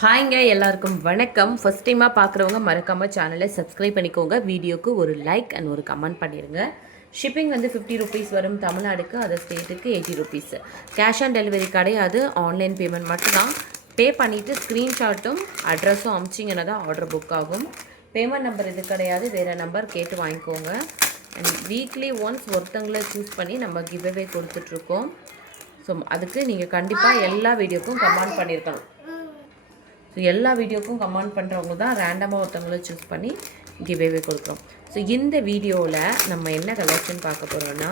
ஹாய்ங்க எல்லாருக்கும் வணக்கம். ஃபஸ்ட் டைமாக பார்க்குறவங்க மறக்காமல் சேனலை சப்ஸ்கிரைப் பண்ணிக்கோங்க. வீடியோக்கு ஒரு லைக் அண்ட் ஒரு கமெண்ட் பண்ணிடுங்க ஷிப்பிங் வந்து ஃபிஃப்டி ருபீஸ் வரும் தமிழ்நாடுக்கு அதர் ஸ்டேட்டுக்கு eighty rupees cash on delivery கிடையாது ஆன்லைன் பேமெண்ட் மட்டும்தான். பே பண்ணிவிட்டு ஸ்க்ரீன்ஷாட்டும் அட்ரஸும் அமிச்சிங்கன்னா தான் ஆர்டர் புக் ஆகும். பேமெண்ட் நம்பர் இது கிடையாது வேறு நம்பர் கேட்டு வாங்கிக்கோங்க. அண்ட் வீக்லி ஒன்ஸ் ஒருத்தங்களை சூஸ் பண்ணி நம்ம கிவ்அவே கொடுத்துட்ருக்கோம் ஸோ அதுக்கு நீங்கள் கண்டிப்பாக எல்லா வீடியோக்கும் கமெண்ட் பண்ணியிருக்கணும் ஸோ எல்லா வீடியோக்கும் கமெண்ட் பண்ணுறவங்க தான் ரேண்டமாக ஒருத்தவங்கள சூஸ் பண்ணி கிவேவே கொடுக்குறோம். ஸோ இந்த வீடியோவில் நம்ம என்ன கலெக்ஷன் பார்க்க போகிறோன்னா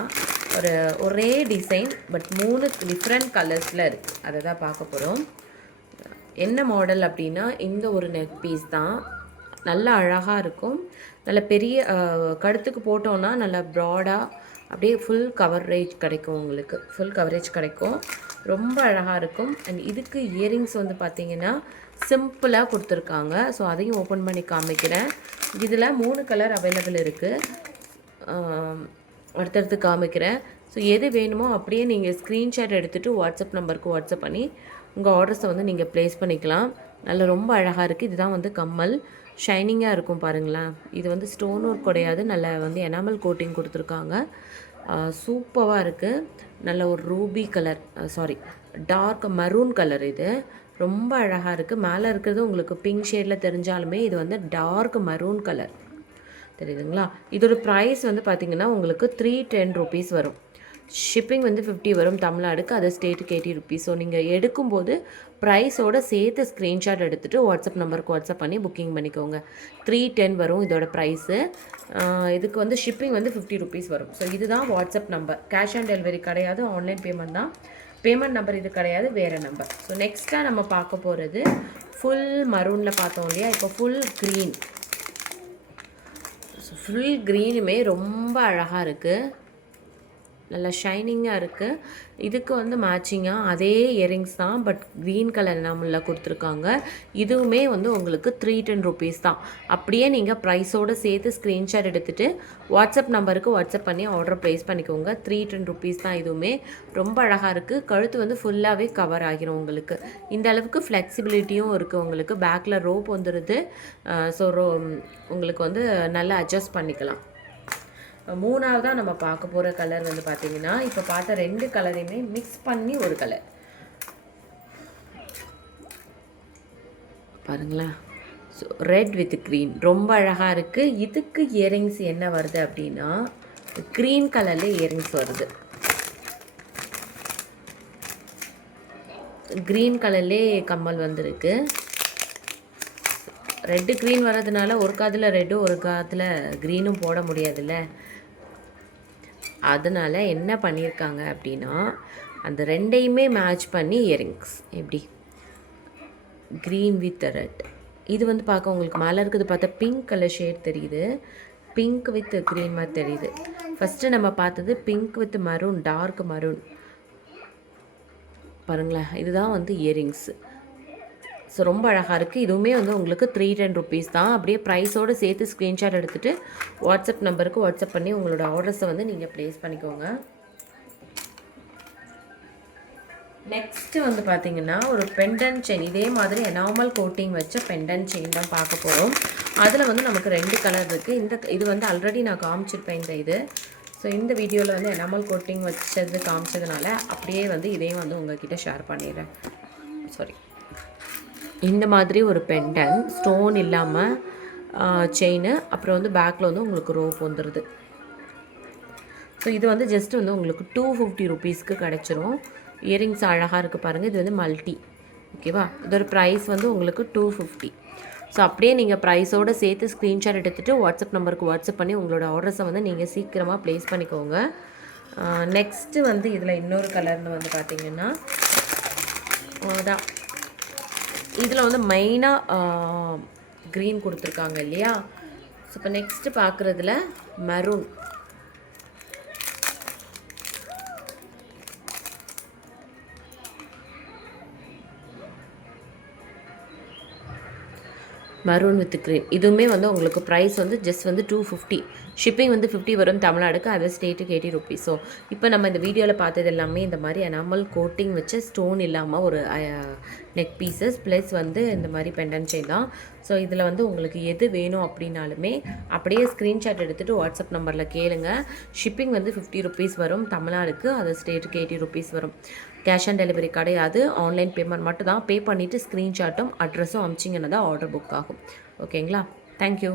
ஒரு ஒரே டிசைன் பட் மூணு டிஃப்ரெண்ட் கலர்ஸில் இருக்குது அதை தான் பார்க்க போகிறோம் என்ன மாடல் அப்படின்னா இந்த ஒரு நெக் பீஸ் தான். நல்லா அழகாக இருக்கும். நல்ல பெரிய கழுத்துக்கு போட்டோன்னா நல்லா ப்ராடாக அப்படியே ஃபுல் கவரேஜ் கிடைக்கும் உங்களுக்கு. ஃபுல் கவரேஜ் கிடைக்கும். ரொம்ப அழகாக இருக்கும். அண்ட் இதுக்கு இயரிங்ஸ் வந்து பார்த்தீங்கன்னா சிம்பிளாக கொடுத்துருக்காங்க. ஸோ அதையும் ஓப்பன் பண்ணி காமிக்கிறேன். இதில் மூணு கலர் அவைலபிள் இருக்குது அடுத்தடுத்து காமிக்கிறேன். ஸோ எது வேணுமோ அப்படியே நீங்கள் ஸ்க்ரீன்ஷாட் எடுத்துகிட்டு வாட்ஸ்அப் நம்பருக்கு வாட்ஸ்அப் பண்ணி உங்கள் ஆர்டர்ஸை வந்து நீங்கள் ப்ளேஸ் பண்ணிக்கலாம். நல்ல ரொம்ப அழகாக இருக்குது இதுதான் வந்து கம்மல். ஷைனிங்காக இருக்கும் பாருங்களேன். இது வந்து ஸ்டோன் ஒர்க் கிடையாது. நல்ல வந்து எனாமல் கோட்டிங் கொடுத்துருக்காங்க. சூப்பராக இருக்குது நல்ல ஒரு ruby colour sari dark maroon colour இது. ரொம்ப அழகாக இருக்குது மேலே இருக்கிறது உங்களுக்கு பிங்க் ஷேடில் தெரிஞ்சாலுமே இது வந்து டார்க் மரூன் கலர் தெரியுதுங்களா? இதோட ப்ரைஸ் வந்து பார்த்தீங்கன்னா உங்களுக்கு த்ரீ டென் ருபீஸ் வரும். ஷிப்பிங் வந்து ஃபிஃப்டி வரும் தமிழ்நாடுக்கு. அதை ஸ்டேட்டுக்கு எயிட்டி ருபீஸ் ஸோ நீங்கள் எடுக்கும்போது ப்ரைஸோட சேர்த்து ஸ்க்ரீன்ஷாட் எடுத்துகிட்டு வாட்ஸ்அப் நம்பருக்கு வாட்ஸ்அப் பண்ணி புக்கிங் பண்ணிக்கோங்க. த்ரீ டென் வரும் இதோட ப்ரைஸு இதுக்கு வந்து ஷிப்பிங் வந்து ஃபிஃப்டி ருபீஸ் வரும். ஸோ இதுதான் WhatsApp number cash on delivery கிடையாது ஆன்லைன் பேமெண்ட் தான். பேமெண்ட் நம்பர் இது கிடையாது வேறு நம்பர் ஸோ நெக்ஸ்ட்டாக நம்ம பார்க்க போகிறது ஃபுல் மரூனில் பார்த்தோம் இல்லையா? இப்போ ஃபுல் க்ரீன் ஸோ ஃபுல் க்ரீனுமே ரொம்ப அழகாக இருக்குது நல்லா ஷைனிங்காக இருக்குது இதுக்கு வந்து மேட்சிங்காக அதே இயரிங்ஸ் தான் பட் க்ரீன் கலர் நம்மளில் கொடுத்துருக்காங்க. இதுவுமே வந்து உங்களுக்கு த்ரீ டென் ருபீஸ் தான். அப்படியே நீங்கள் ப்ரைஸோடு சேர்த்து ஸ்க்ரீன்ஷாட் எடுத்துகிட்டு வாட்ஸ்அப் நம்பருக்கு வாட்ஸ்அப் பண்ணி ஆர்டர் ப்ளேஸ் பண்ணிக்கோங்க. த்ரீ டென் ருபீஸ் தான் இதுவுமே. ரொம்ப அழகாக இருக்குது கழுத்து வந்து ஃபுல்லாகவே கவர் ஆகிரும் உங்களுக்கு. இந்த அளவுக்கு ஃப்ளெக்சிபிலிட்டியும் இருக்குது உங்களுக்கு. பேக்கில் ரோப் வந்துடுது ஸோ ரோ உங்களுக்கு வந்து நல்லா அட்ஜஸ்ட் பண்ணிக்கலாம். மூணாவதாக நம்ம பார்க்க போகிற கலர் வந்து பார்த்தீங்கன்னா இப்போ பார்த்த ரெண்டு கலரையுமே மிக்ஸ் பண்ணி ஒரு கலர் பாருங்களா. ஸோ ரெட் வித் க்ரீன் ரொம்ப அழகாக இருக்குது இதுக்கு இயரிங்ஸ் என்ன வருது அப்படின்னா க்ரீன் கலரில் இயரிங்ஸ் வருது. க்ரீன் கலர்லே கம்மல் வந்திருக்கு. ரெட்டு க்ரீன் வர்றதுனால ஒரு காதில் ரெட்டும் ஒரு காதில் க்ரீனும் போட முடியாதுல்ல. அதனால் என்ன பண்ணியிருக்காங்க அப்படின்னா அந்த ரெண்டையுமே மேட்ச் பண்ணி இயரிங்ஸ் எப்படி? க்ரீன் வித் ரெட் இது வந்து பார்க்க உங்களுக்கு மேலே இருக்கிறது பார்த்தா பிங்க் கலர் ஷேட் தெரியுது. பிங்க் வித் க்ரீன் மாதிரி தெரியுது. ஃபஸ்ட்டு நம்ம பார்த்தது pink with maroon dark maroon பாருங்களேன் இதுதான் வந்து இயரிங்ஸு ஸோ ரொம்ப அழகாக இருக்குது இதுவுமே வந்து உங்களுக்கு த்ரீ டென் ருபீஸ் தான். அப்படியே ப்ரைஸோடு சேர்த்து ஸ்க்ரீன்ஷாட் எடுத்துகிட்டு வாட்ஸ்அப் நம்பருக்கு வாட்ஸ்அப் பண்ணி உங்களோட ஆர்டர்ஸை வந்து நீங்கள் ப்ளேஸ் பண்ணிக்கோங்க. நெக்ஸ்ட்டு வந்து பார்த்தீங்கன்னா ஒரு பெண்டன் செயின் இதே மாதிரி எனாமல் கோட்டிங் வச்ச பெண்டன் செயின் தான் பார்க்க போகிறோம் அதில் வந்து நமக்கு ரெண்டு கலர் இருக்குது இந்த இது வந்து ஆல்ரெடி நான் காமிச்சிருப்பேன் இந்த இது. ஸோ இந்த வீடியோவில் வந்து எனாமல் கோட்டிங் வச்சது காமிச்சதுனால அப்படியே வந்து இதையும் வந்து உங்ககிட்ட ஷேர் பண்ணிடுறேன். சாரி இந்த மாதிரி ஒரு பெண்டன் ஸ்டோன் இல்லாமல் செயின் அப்புறம் வந்து பேக்கில் வந்து உங்களுக்கு ரோப் வந்துடுது ஸோ இது வந்து ஜஸ்ட் வந்து உங்களுக்கு டூ ஃபிஃப்டி ருபீஸ்க்கு கிடச்சிரும். இயரிங்ஸ் அழகாக இருக்குது பாருங்கள் இது வந்து மல்டி ஓகேவா இதோட ப்ரைஸ் வந்து உங்களுக்கு டூ ஃபிஃப்டி ஸோ அப்படியே நீங்கள் ப்ரைஸோடு சேர்த்து ஸ்க்ரீன்ஷாட் எடுத்துகிட்டு வாட்ஸ்அப் நம்பருக்கு வாட்ஸ்அப் பண்ணி உங்களோட ஆர்டர்ஸை வந்து நீங்கள் சீக்கிரமாக ப்ளேஸ் பண்ணிக்கோங்க. நெக்ஸ்ட்டு வந்து இதில் இன்னொரு கலர்னு வந்து பார்த்தீங்கன்னா அதான். இதில் வந்து மெயினாக க்ரீன் கொடுத்துருக்காங்க இல்லையா? ஸோ இப்போ நெக்ஸ்ட்டு பார்க்குறதுல மெரூன் மரூன் வித் க்ரீன் இதுவுமே வந்து உங்களுக்கு ப்ரைஸ் வந்து ஜஸ்ட் வந்து டூ ஃபிஃப்டி ஷிப்பிங் வந்து ஃபிஃப்டி வரும் தமிழ்நாடுக்கு அதர் ஸ்டேட்டுக்கு எயிட்டி ருபீஸ் ஸோ இப்போ நம்ம இந்த வீடியோவில் பார்த்தது எல்லாமே இந்த மாதிரி எனாமல் கோட்டிங் வச்ச ஸ்டோன் இல்லாமல் ஒரு நெக் பீசஸ் ப்ளஸ் வந்து இந்த மாதிரி பெண்டன் செயின் தான். ஸோ இதில் வந்து உங்களுக்கு எது வேணும் அப்படின்னாலுமே அப்படியே ஸ்க்ரீன்ஷாட் எடுத்துகிட்டு வாட்ஸ்அப் நம்பரில் கேளுங்க. ஷிப்பிங் வந்து ஃபிஃப்டி ருபீஸ் வரும். தமிழ்நாடுக்கு அது ஸ்டேட்டுக்கு எயிட்டி ருபீஸ் வரும். கேஷ் ஆன் டெலிவரி கிடையாது. ஆன்லைன் பேமெண்ட் மட்டும் தான் பே பண்ணிவிட்டு ஸ்க்ரீன்ஷாட்டும் அட்ரஸும் அமிச்சிங்கன்னா தான் ஆர்டர் புக் ஆகும். ஓகேங்களா தேங்க்யூ